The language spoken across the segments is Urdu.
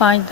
5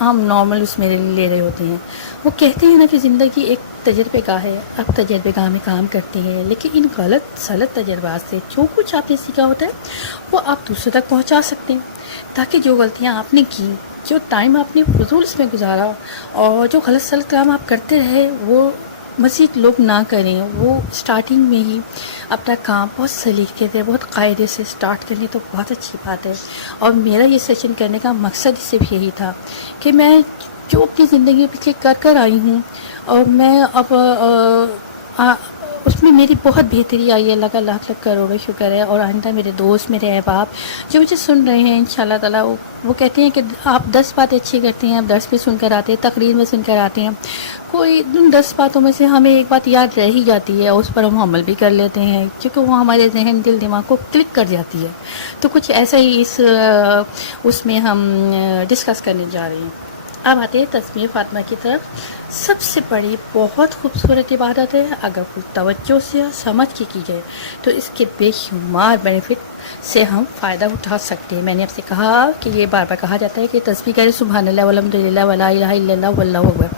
عام نارمل اس میں لے رہے ہوتے ہیں. وہ کہتے ہیں نا کہ زندگی ایک تجربے گاہ ہے، آپ تجربے گاہ میں کام کرتے ہیں، لیکن ان غلط سلط تجربات سے جو کچھ آپ نے سیکھا ہوتا ہے وہ آپ دوسروں تک پہنچا سکتے ہیں، تاکہ جو غلطیاں آپ نے کی، جو ٹائم آپ نے فضول اس میں گزارا اور جو غلط سلط کام آپ کرتے رہے وہ مزید لوگ نہ کریں. وہ اسٹارٹنگ میں ہی اپنا کام بہت سلیقے سے بہت قاعدے سے اسٹارٹ کریں تو بہت اچھی بات ہے. اور میرا یہ سیشن کرنے کا مقصد صرف یہی تھا کہ میں جو اپنی زندگی میں پیچھے کر آئی ہوں اور میں اب اس میں میری بہت بہتری آئی ہے، اللہ کا لاکھ لاکھ کروڑوں شکر ہے. اور آئندہ میرے دوست، میرے احباب جو مجھے سن رہے ہیں انشاءاللہ تعالیٰ، وہ کہتے ہیں کہ آپ 10 باتیں اچھی کرتے ہیں، آپ 10 میں سن کر آتے ہیں، تقریر میں سن کر آتے ہیں، کوئی 10 باتوں میں سے ہمیں ایک بات یاد رہ ہی جاتی ہے، اس پر ہم عمل بھی کر لیتے ہیں کیونکہ وہ ہمارے ذہن دل دماغ کو کلک کر جاتی ہے. تو کچھ ایسا ہی اس میں ہم ڈسکس کرنے جا رہے ہیں. اب آتے ہیں تسبیح فاطمہ کی طرف. سب سے بڑی بہت خوبصورت عبادت ہے، اگر کوئی توجہ سے سمجھ کے کی جائے تو اس کے بے شمار بینیفٹ سے ہم فائدہ اٹھا سکتے ہیں. میں نے آپ سے کہا کہ یہ بار بار کہا جاتا ہے کہ تسبیح کرے سبحان اللہ والحمد للہ ولا الہ الا اللہ واللہ اکبر،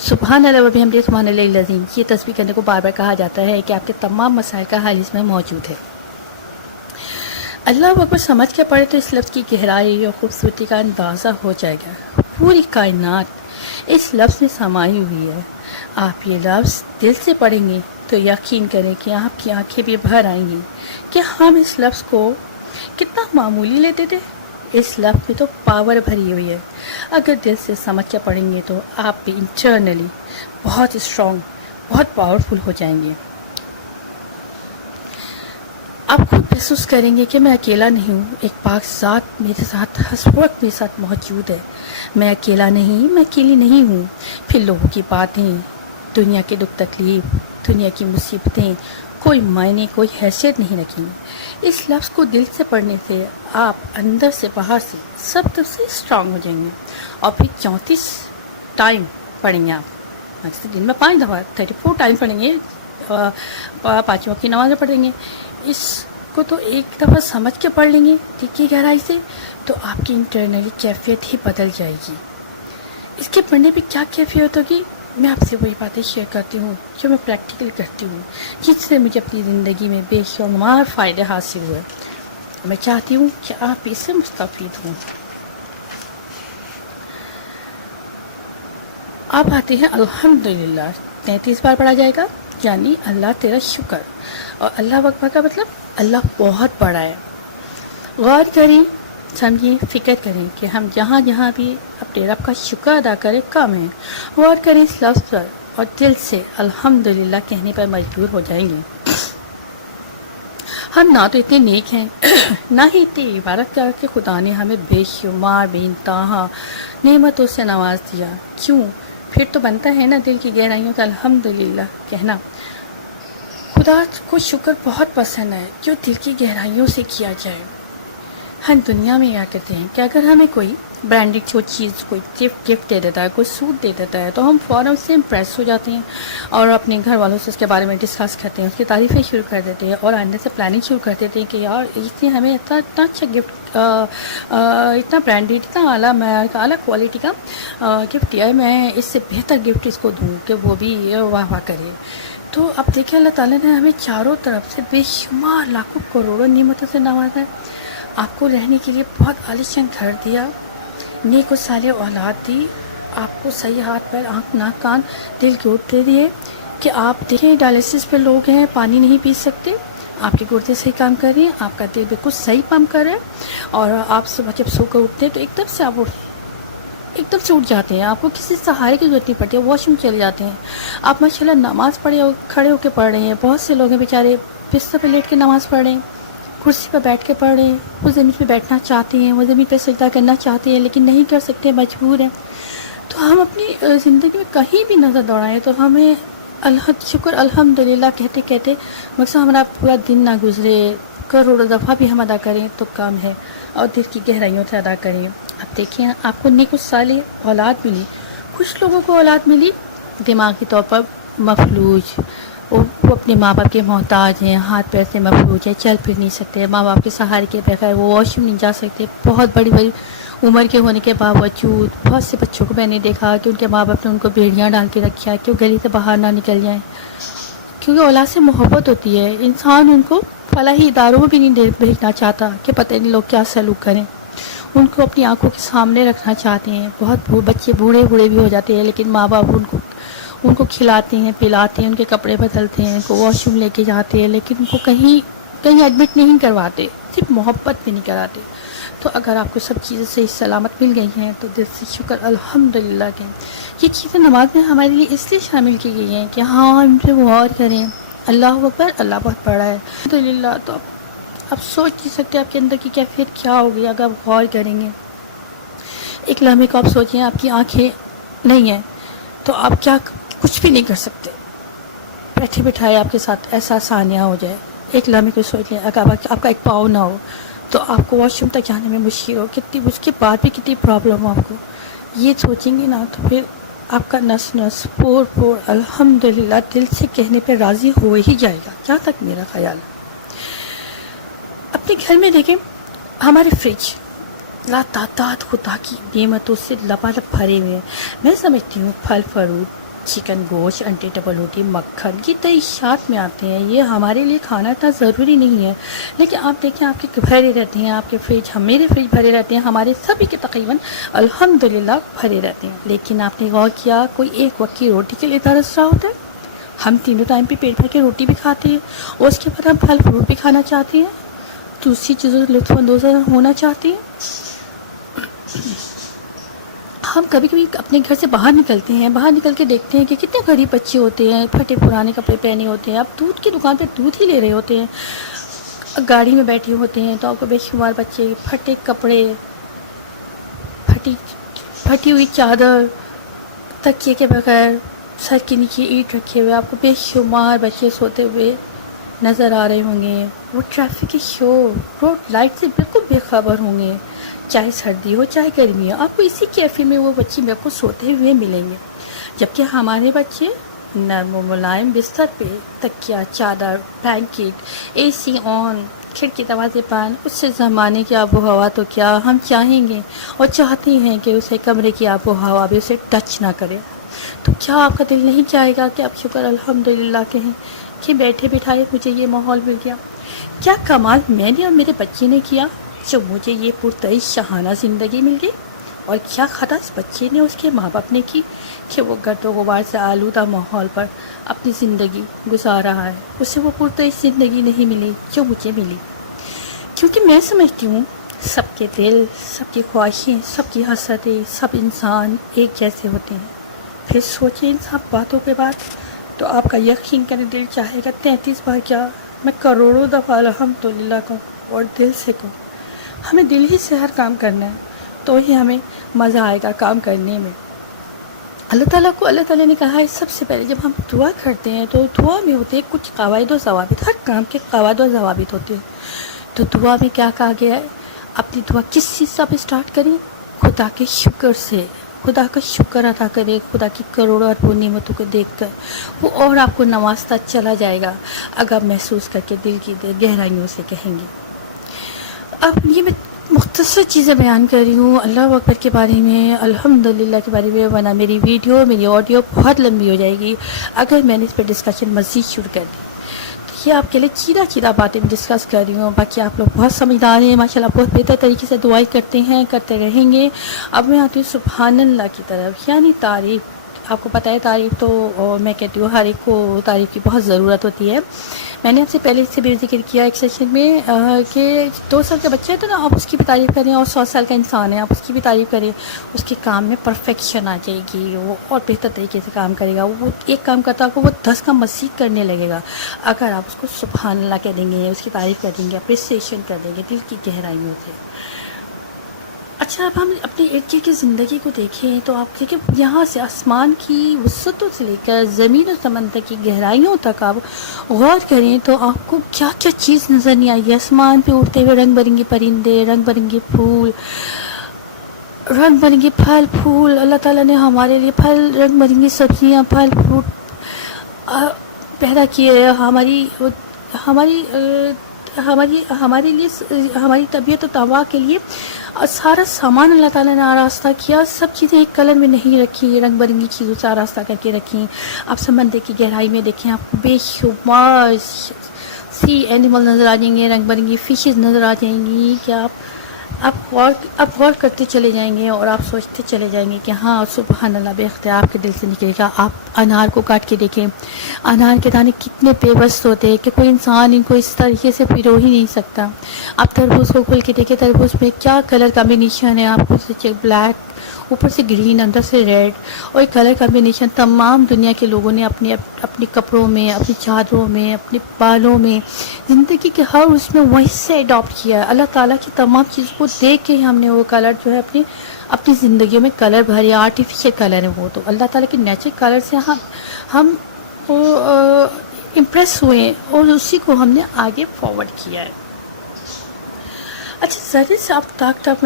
سبحان اللہ وبحمدہ سبحان اللہ العظیم. یہ تسبیح کرنے کو بار بار کہا جاتا ہے کہ آپ کے تمام مسائل کا حل اس میں موجود ہے. اللہ اکبر سمجھ کے پڑھے تو اس لفظ کی گہرائی اور خوبصورتی کا اندازہ ہو جائے گا. پوری کائنات اس لفظ میں سمائی ہوئی ہے. آپ یہ لفظ دل سے پڑھیں گے تو یقین کریں کہ آپ کی آنکھیں بھی بھر آئیں گی کہ ہم اس لفظ کو کتنا معمولی لیتے تھے. اس لفظ میں تو پاور بھری ہوئی ہے. اگر دل سے سمجھ کے پڑھیں گے تو آپ بھی انٹرنلی بہت اسٹرانگ، بہت پاورفل ہو جائیں گے. آپ خود محسوس کریں گے کہ میں اکیلا نہیں ہوں، ایک پاک ذات میرے ساتھ ہر وقت میرے ساتھ موجود ہے. میں اکیلا نہیں، میں اکیلی نہیں ہوں. پھر لوگوں کی باتیں، دنیا کے دکھ تکلیف، دنیا کی مصیبتیں کوئی معنی، کوئی حیثیت نہیں رکھیں. اس لفظ کو دل سے پڑھنے سے آپ اندر سے باہر سے سب طرف سے اسٹرانگ ہو جائیں گے. اور پھر 34 ٹائم پڑھیں گے آپ، دن میں 5 دفعہ 34 ٹائم پڑھیں گے، 5 وقت کی نمازیں پڑھیں گے. اس کو تو ایک دفعہ سمجھ کے پڑھ لیں گے ٹھیک ہے گہرائی سے تو آپ کی انٹرنلی کیفیت ہی بدل جائے گی. اس کے پڑھنے پہ کیا کیفیت ہوگی، میں آپ سے وہی باتیں شیئر کرتی ہوں جو میں پریکٹیکل کرتی ہوں، جس سے مجھے اپنی زندگی میں بے شمار فائدے حاصل ہوئے. میں چاہتی ہوں کہ آپ اس سے مستفید ہوں. اب آتے ہیں الحمدللہ. 33 بار پڑھا جائے گا، یعنی اللہ تیرا شکر. اور اللہ اکبر کا مطلب اللہ بہت بڑا ہے. غور کریں، سمجھیں، فکر کریں کہ ہم جہاں جہاں بھی اپنے رب کا شکر ادا کریں کم ہے. غور کریں اس لفظ پر اور دل سے الحمدللہ کہنے پر مجبور ہو جائیں گے. ہم نہ تو اتنے نیک ہیں نہ ہی اتنی عبادت کر کے خدا نے ہمیں بے شمار بے انتہا نعمتوں سے نواز دیا. کیوں؟ پھر تو بنتا ہے نا دل کی گہرائیوں کا الحمدللہ کہنا. خدا کو شکر بہت پسند ہے جو دل کی گہرائیوں سے کیا جائے. ہم دنیا میں کیا کرتے ہیں کہ اگر ہمیں کوئی برانڈیڈ کوئی چیز، کوئی گفٹ دے دیتا ہے، کوئی سوٹ دے دیتا ہے تو ہم فوراً سے امپریس ہو جاتے ہیں اور اپنے گھر والوں سے اس کے بارے میں ڈسکس کرتے ہیں، اس کی تعریفیں شروع کر دیتے ہیں اور آئندہ سے پلاننگ شروع کر دیتے ہیں کہ یار اس نے ہمیں اتنا اچھا گفٹ، اتنا برانڈیڈ، اتنا اعلیٰ معیار کا، اعلیٰ کوالٹی کا گفٹ دیا ہے، میں اس سے بہتر گفٹ اس کو دوں کہ وہ بھی واہ واہ کرے. تو اب دیکھیں اللہ تعالیٰ نے ہمیں چاروں طرف سے بے شمار لاکھوں کروڑوں نعمتوں سے نوازا ہے. آپ کو رہنے کے لیے بہت عالیشان گھر دیا، نیک و صالح اولاد دی، آپ کو صحیح ہاتھ پیر آنکھ ناک کان دل گوٹ دے دیے کہ آپ دیکھیں ڈائلسس پہ لوگ ہیں پانی نہیں پی سکتے، آپ کے گردے صحیح کام کر رہے ہیں، آپ کا دل بالکل صحیح پمپ کر رہا ہے اور آپ صبح جب سو کر اٹھتے ہیں تو ایک دم سے اٹھ جاتے ہیں، آپ کو کسی سہارے کی ضرورت نہیں پڑتی ہے، واش روم چلے جاتے ہیں. آپ ماشاءاللہ نماز پڑھے کھڑے ہو کے پڑھ رہے ہیں. بہت سے لوگ ہیں بیچارے بستر پہ لیٹ کے نماز پڑھ رہے ہیں، کرسی پہ بیٹھ کے پڑھ رہے ہیں، وہ زمین پہ بیٹھنا چاہتے ہیں، وہ زمین پہ سجدہ کرنا چاہتے ہیں لیکن نہیں کر سکتے، مجبور ہیں. تو ہم اپنی زندگی میں کہیں بھی نظر دوڑائیں تو ہمیں شکر الحمدللہ کہتے کہتے مقصد ہمارا پورا دن نہ گزرے، کروڑوں دفعہ بھی ہم ادا کریں تو کم ہے، اور دل کی گہرائیوں سے ادا کریں. اب دیکھیں آپ کو نیک و صالح اولاد ملی. کچھ لوگوں کو اولاد ملی دماغی طور پر مفلوج، وہ اپنے ماں باپ کے محتاج ہیں، ہاتھ پیر سے مفلوج ہیں، چل پھر نہیں سکتے، ماں باپ کے سہارے کے بغیر وہ واش روم نہیں جا سکتے، بہت بڑی عمر کے ہونے کے باوجود بہت سے بچوں کو میں نے دیکھا کہ ان کے ماں باپ نے ان کو بیڑیاں ڈال کے رکھا کہ وہ گلی سے باہر نہ نکل جائیں، کیونکہ اولاد سے محبت ہوتی ہے، انسان ان کو فلاحی اداروں میں بھی نہیں بھیجنا چاہتا کہ پتہ نہیں لوگ کیا سلوک کریں، ان کو اپنی آنکھوں کے سامنے رکھنا چاہتے ہیں۔ بہت بچے بوڑھے بھی ہو جاتے ہیں، لیکن ماں باپ ان کو کھلاتے ہیں، پلاتے ہیں، ان کے کپڑے بدلتے ہیں، ان کو واش روم لے کے جاتے ہیں، لیکن ان کو کہیں ایڈمٹ نہیں کرواتے، صرف محبت بھی نہیں کراتے۔ تو اگر آپ کو سب چیزیں صحیح سلامت مل گئی ہیں تو دل سے شکر الحمدللہ کہ یہ چیزیں نماز میں ہمارے لیے اس لیے شامل کی گئی ہیں کہ ہاں ان پہ غور کریں۔ اللہ اکبر، اللہ بہت بڑا ہے الحمدللہ۔ تو آپ سوچ نہیں سکتے آپ کے اندر کی کیفیت کیا ہوگی اگر آپ غور کریں گے۔ ایک لمحے کو آپ سوچیں آپ کی آنکھیں نہیں ہیں تو آپ کیا کچھ بھی نہیں کر سکتے، بیٹھے بٹھائے آپ کے ساتھ ایسا ثانیہ ہو جائے۔ ایک لمحے کو سوچ لیں اگر آپ کا ایک پاؤں نہ ہو تو آپ کو واش روم تک جانے میں مشکل ہو، اس کے بعد بھی کتنی پرابلم ہو آپ کو، یہ سوچیں گے نا تو پھر آپ کا نس نس پور الحمدللہ دل سے کہنے پہ راضی ہو ہی جائے گا، جہاں تک میرا خیال ہے۔ اپنے گھر میں دیکھیں ہمارے فریج لا تعداد خدا کی نعمتوں سے لبالب بھرے ہوئے ہیں۔ میں سمجھتی ہوں پھل فروٹ، چکن، گوشت، انڈے، ڈبل روٹی، مکھن، یہ تعیشات میں آتے ہیں، یہ ہمارے لیے کھانا اتنا ضروری نہیں ہے، لیکن آپ دیکھیں آپ کے بھرے رہتے ہیں، آپ کے فریج، میرے فریج بھرے رہتے ہیں، ہمارے سبھی کے تقریباً الحمدللہ بھرے رہتے ہیں، لیکن آپ نے غور کیا کوئی ایک وقت کی روٹی کے لیے ترس رہا ہوتا ہے؟ ہم تینوں ٹائم پہ پیٹ بھر کے روٹی بھی کھاتے ہیں اور اس کے بعد ہم پھل فروٹ بھی کھانا چاہتے ہیں، دوسری چیزوں سے لطف اندوز ہونا چاہتے ہیں۔ ہم کبھی کبھی اپنے گھر سے باہر نکلتے ہیں، باہر نکل کے دیکھتے ہیں کہ کتنے غریب بچے ہوتے ہیں، پھٹے پرانے کپڑے پہنے ہوتے ہیں، اب دودھ کی دکان پہ دودھ ہی لے رہے ہوتے ہیں، گاڑی میں بیٹھے ہوتے ہیں تو آپ کو بے شمار بچے پھٹے کپڑے، پھٹی ہوئی چادر، تکیے کے بغیر سر کے نیچے اینٹ رکھے ہوئے آپ کو بے شمار بچے سوتے ہوئے نظر آ رہے ہوں گے۔ وہ ٹریفک کے شور، روڈ لائٹ سے بالکل بے خبر ہوں گے، چاہے سردی ہو چاہے گرمی ہو، آپ کو اسی کیفے میں وہ بچے میرے کو سوتے ہوئے ملیں گے، جبکہ ہمارے بچے نرم و ملائم بستر پہ تکیہ، چادر، بلینکٹ، اے سی آن، کھڑکی دروازے بند، اس سے زمانے کی آب و ہوا تو کیا ہم چاہیں گے اور چاہتے ہیں کہ اسے کمرے کی آب و ہوا بھی اسے ٹچ نہ کرے۔ تو کیا آپ کا دل نہیں چاہے گا کہ آپ شکر الحمدللہ کہیں کہ بیٹھے بٹھائے مجھے یہ ماحول مل گیا؟ کیا کمال میں نے اور میرے بچے نے کیا جو مجھے یہ پرتعیش شاہانہ زندگی مل گئی، اور کیا خطا اس بچے نے اس کے ماں باپ نے کی کہ وہ گرد و غبار سے آلودہ ماحول پر اپنی زندگی گزار رہا ہے، اسے وہ پرتعیش زندگی نہیں ملی جو مجھے ملی۔ کیونکہ میں سمجھتی ہوں سب کے دل، سب کی خواہشیں، سب کی حسرتیں، سب انسان ایک جیسے ہوتے ہیں۔ پھر سوچیں ان سب باتوں کے بعد تو آپ کا یقین کرنے دل چاہے گا 33 بار کیا میں کروڑوں دفعہ الحمدللہ کہوں اور دل سے کہوں۔ ہمیں دل ہی سے ہر کام کرنا ہے تو ہی ہمیں مزہ آئے گا کام کرنے میں۔ اللہ تعالیٰ نے کہا ہے سب سے پہلے جب ہم دعا کرتے ہیں تو دعا میں ہوتے ہیں کچھ قواعد و ضوابط، ہر کام کے قواعد و ضوابط ہوتے ہیں۔ تو دعا میں کیا کہا گیا ہے؟ اپنی دعا کس چیز سے آپ اسٹارٹ کریں؟ خدا کے شکر سے، خدا کا شکر ادا کرے، خدا کی کروڑوں اربوں نعمتوں کو دیکھ کر وہ اور آپ کو نوازتا چلا جائے گا اگر آپ محسوس کر کے دل کی گہرائیوں سے کہیں گے۔ اب یہ میں مختصر چیزیں بیان کر رہی ہوں اللہ اکبر کے بارے میں، الحمدللہ کے بارے میں، ورنہ میری آڈیو بہت لمبی ہو جائے گی اگر میں نے اس پہ ڈسکشن مزید شروع کر دی۔ تو یہ آپ کے لیے چیدہ باتیں ڈسکس کر رہی ہوں، باقی آپ لوگ بہت سمجھدار ہیں ماشاءاللہ، بہت بہتر طریقے سے دعائیں کرتے ہیں، کرتے رہیں گے۔ اب میں آتی ہوں سبحان اللہ کی طرف، یعنی تعریف۔ آپ کو پتہ ہے تعریف تو میں کہتی ہوں ہر ایک کو تعریف کی بہت ضرورت ہوتی ہے۔ میں نے آپ سے پہلے سے بھی ذکر کیا ایک سیشن میں کہ 2 سال کا بچہ ہے تو نا آپ اس کی بھی تعریف کریں، اور 100 سال کا انسان ہے آپ اس کی بھی تعریف کریں، اس کے کام میں پرفیکشن آ جائے گی، وہ اور بہتر طریقے سے کام کرے گا۔ وہ ایک کام کرتا ہے وہ 10 کام مزید کرنے لگے گا اگر آپ اس کو سبحان اللہ کہہ دیں گے، اس کی تعریف کر دیں گے، اپریسیشن کر دیں گے دل کی گہرائیوں سے۔ اچھا اب ہم اپنے ارد گرد کی زندگی کو دیکھیں تو آپ دیکھیں یہاں سے آسمان کی وسعتوں سے لے کر زمین و سمندر کی گہرائیوں تک آپ غور کریں تو آپ کو کیا کیا چیز نظر نہیں آئی ہے۔ آسمان پہ اڑتے ہوئے رنگ برنگے پرندے، رنگ برنگے پھول، رنگ برنگے پھل پھول، اللہ تعالیٰ نے ہمارے لیے پھل، رنگ برنگی سبزیاں، پھل فروٹ پیدا کیے ہماری لیے، ہماری طبیعت و توا کے لیے اور سارا سامان اللہ تعالیٰ نے آراستہ کیا، سب چیزیں ایک کلر میں نہیں رکھی، رنگ برنگی چیزوں سے آراستہ کر کے رکھی. آپ سمندر کی گہرائی میں دیکھیں، آپ کو بے شمار سی اینیمل نظر آ جائیں گے، رنگ برنگی فشز نظر آ جائیں گی کہ آپ غور کرتے چلے جائیں گے اور آپ سوچتے چلے جائیں گے کہ ہاں سبحان اللہ، بے اختیار آپ کے دل سے نکلے گا. آپ انار کو کاٹ کے دیکھیں، انار کے دانے کتنے پیوست ہوتے ہیں کہ کوئی انسان ان کو اس طریقے سے پرو ہی نہیں سکتا. آپ تربوز کو کھول کے دیکھیں، تربوز میں کیا کلر کمبینیشن ہے، آپ کو بلیک، اوپر سے گرین، اندر سے ریڈ، اور یہ کلر کمبینیشن تمام دنیا کے لوگوں نے اپنے کپڑوں میں، اپنی چادروں میں، اپنے بالوں میں، زندگی کے ہر اس میں وہیں سے اڈاپٹ کیا ہے. اللہ تعالیٰ کی تمام چیزوں کو دیکھ کے ہم نے وہ کلر جو ہے اپنی زندگیوں میں کلر بھرے. آرٹیفیشیل کلر ہے وہ، تو اللہ تعالیٰ کے نیچرل کلر سے ہم امپریس ہوئے ہیں اور اسی کو ہم نے آگے فارورڈ کیا ہے. اچھا، ذرے سے آپ طاقت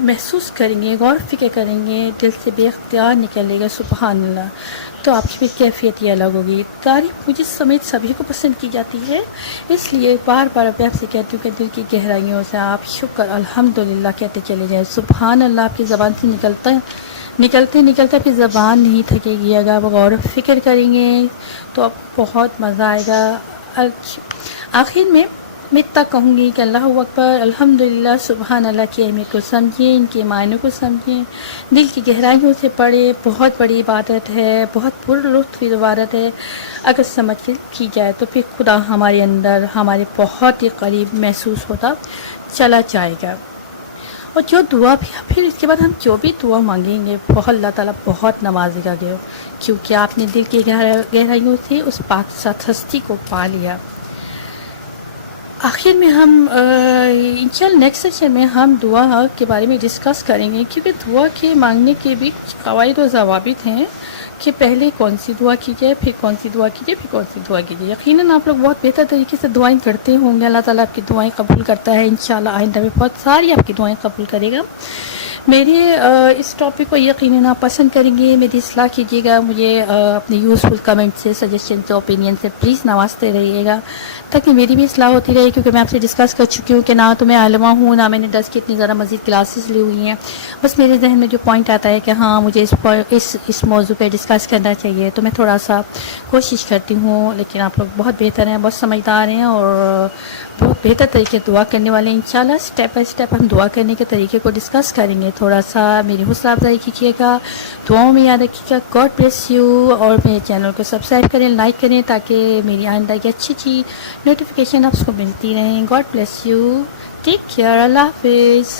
محسوس کریں گے، غور فکر کریں گے، دل سے بے اختیار نکلے گا سبحان اللہ، تو آپ کی بھی کیفیت یہ الگ ہوگی. تعریف مجھے سمیت سبھی کو پسند کی جاتی ہے، اس لیے بار بار میں آپ سے کہتی ہوں کہ دل کی گہرائیوں سے آپ شکر الحمدللہ کہتے چلے جائیں. سبحان اللہ آپ کی زبان سے نکلتے پھر زبان نہیں تھکے گی. اگر آپ غور و فکر کریں گے تو آپ کو بہت مزہ آئے گا. آخر میں اتنا کہوں گی کہ اللہ اکبر، الحمدللہ، سبحان اللہ کی اہمیت کو سمجھیں، ان کے معنی کو سمجھیں، دل کی گہرائیوں سے پڑھیں. بہت بڑی عبادت ہے، بہت پر لطف عبادت ہے. اگر سمجھ کے کی جائے تو پھر خدا ہمارے اندر ہمارے بہت ہی قریب محسوس ہوتا چلا جائے گا. اور جو دعا بھی پھر اس کے بعد ہم جو بھی دعا مانگیں گے بہت اللہ تعالیٰ بہت نوازے گا، کیونکہ آپ نے دل کی گہرائیوں سے اس پاک ساتھ ہستی کو پا لیا. آخر میں ہم انشاءاللہ نیکسٹ سیشن میں ہم دعا کے بارے میں ڈسکس کریں گے، کیونکہ دعا کے مانگنے کے بھی کچھ قواعد و ضوابط ہیں کہ پہلے کون سی دعا کی جائے، پھر کون سی دعا کیجیے، پھر کون سی دعا کیجیے. یقیناً آپ لوگ بہت بہتر طریقے سے دعائیں کرتے ہوں گے. اللہ تعالیٰ آپ کی دعائیں قبول کرتا ہے، انشاءاللہ آئندہ میں بہت ساری آپ کی دعائیں قبول کرے گا. میرے اس ٹاپک کو یقیناً آپ پسند کریں گے. میری اصلاح کیجیے گا، مجھے اپنے یوزفل کمنٹ سے، سجیشن سے، اوپینین سے پلیز نوازتے رہیے گا تاکہ میری بھی اصلاح ہوتی رہے. کیونکہ میں آپ سے ڈسکس کر چکی ہوں کہ نہ تو میں عالمہ ہوں، نہ میں نے 10 کی اتنی زیادہ مزید کلاسز لی ہوئی ہیں. بس میرے ذہن میں جو پوائنٹ آتا ہے کہ ہاں مجھے اس موضوع پہ ڈسکس کرنا چاہیے تو میں تھوڑا سا کوشش کرتی ہوں. لیکن آپ لوگ بہت بہتر ہیں، بہت سمجھدار ہیں اور بہت بہتر طریقے سے دعا کرنے والے ہیں. انشاءاللہ اسٹیپ بائی اسٹیپ ہم دعا کرنے کے طریقے کو ڈسکس کریں گے. تھوڑا سا میری حوصلہ افزائی کیجیے گا، دعاؤں میں یاد رکھیے گا. God bless you. اور میرے چینل کو سبسکرائب کریں، لائک کریں تاکہ میری آئندہ کی اچھی نوٹیفیکیشن آپ کو ملتی رہیں. God bless you. Take care. اللہ حافظ.